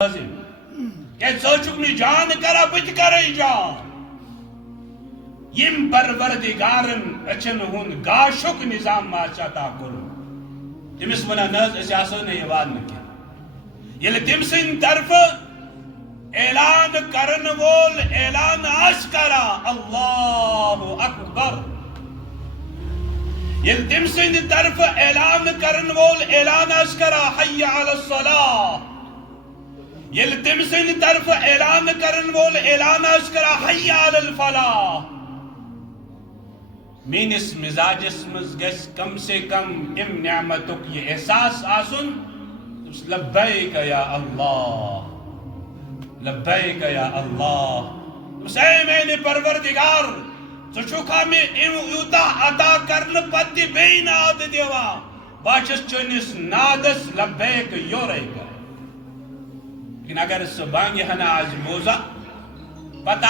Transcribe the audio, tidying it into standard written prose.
کہ سوچک میں جان کرا بچ کرے جان یم پروردگارن اچن ہون گاشک نظام ماچاتا کرو تمس ونا نز اس آسان یوان نکی یل تم سن طرف اعلان کرن وول اعلان اشکرا اللہ اکبر یل تم سن طرف اعلان کرن وول اعلان اشکرا حی علی الصلاة یل تم سن طرف اعلان کرن وول اعلان اشکرا حی علی الفلاح مینس مزاجس مز گس کم سے کم ام نعمتک یہ احساس آسن لبیک یا اللہ لبیک یا اللہ اے میں پروردگار تو چکا میں یوتا عطا کرن پتی بین آد دیوا باچس چنس نادس لبیک یورے گا لیکن اگر اس بانگی ہنا آج موزہ پتا